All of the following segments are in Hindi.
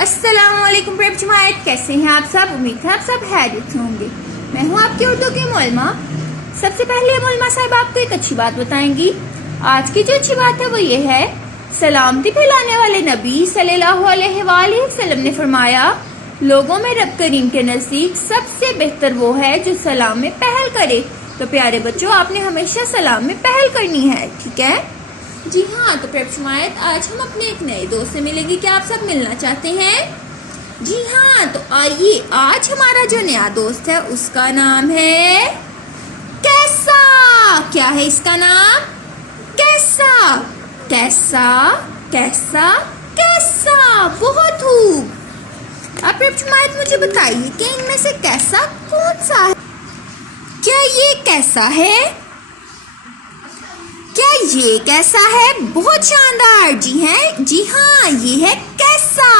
अस्सलामुअलैकुम जमात, कैसे हैं आप सब। उम्मीद है आप सब हैरियत से होंगे। मैं हूं आपकी उर्दू की मोलमा। सबसे पहले मोलमा साहब आपको एक अच्छी बात बताएंगी। आज की जो अच्छी बात है वो ये है, सलामती फैलाने वाले नबी सल्लल्लाहु अलैहि वसल्लम ने फरमाया, लोगों में रब करीम के नजदीक सबसे बेहतर वो है जो सलाम में पहल करे। तो प्यारे बच्चों, आपने हमेशा सलाम में पहल करनी है, ठीक है। जी हाँ, तो प्रभुमायत आज हम अपने एक नए दोस्त से मिलेंगे। क्या आप सब मिलना चाहते हैं? जी हाँ, तो आइए, आज हमारा जो नया दोस्त है उसका नाम है कैसा। क्या है इसका नाम? कैसा। कैसा कैसा कैसा, बहुत खूब। अब प्रभुमायत मुझे बताइए कि इनमें से कैसा कौन सा है? क्या ये कैसा है? क्या ये कैसा है? बहुत शानदार। जी हाँ, ये है कैसा।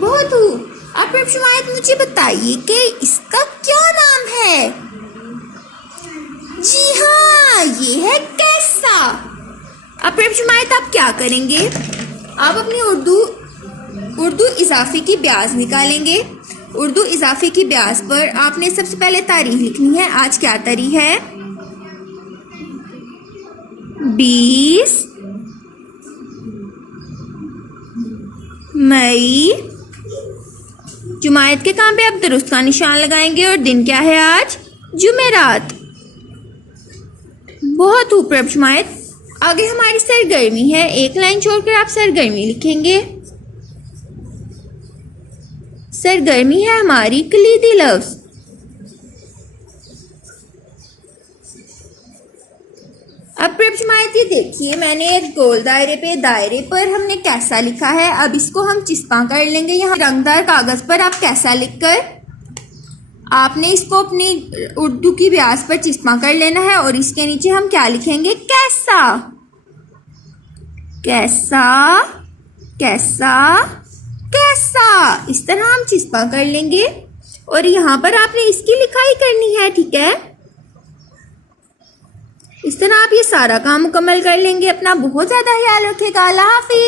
बहुत खूब। अब प्रभुमायत मुझे बताइए कि इसका क्या नाम है? जी हाँ, ये है कैसा। अब प्रभुमायत आप क्या करेंगे? आप अपनी उर्दू इजाफी की ब्याज निकालेंगे। उर्दू इजाफी की ब्याज पर आपने सबसे पहले तारीख लिखनी है। आज क्या तारीख है? 20 मई। जुमायत के काम पे आप दुरुस्त का निशान लगाएंगे और दिन क्या है आज? जुमेरात। बहुत ऊपर जुमायत। आगे हमारी सरगर्मी है, एक लाइन छोड़कर आप सरगर्मी लिखेंगे। सरगर्मी है हमारी कलीदी लफ्ज। अब प्रभुमायत ये देखिए, मैंने एक गोल दायरे पर हमने कैसा लिखा है। अब इसको हम चिस्पा कर लेंगे। यहाँ रंगदार कागज पर आप कैसा लिखकर आपने इसको अपनी उर्दू की ब्याज पर चिस्पा कर लेना है और इसके नीचे हम क्या लिखेंगे? कैसा। कैसा कैसा कैसा, इस तरह हम चिस्पा कर लेंगे और यहाँ पर आपने इसकी लिखाई करनी है, ठीक है। इस तरह आप ये सारा काम मुकम्मल कर लेंगे। अपना बहुत ज्यादा ख्याल रखिएगा। अल्लाह हाफिज।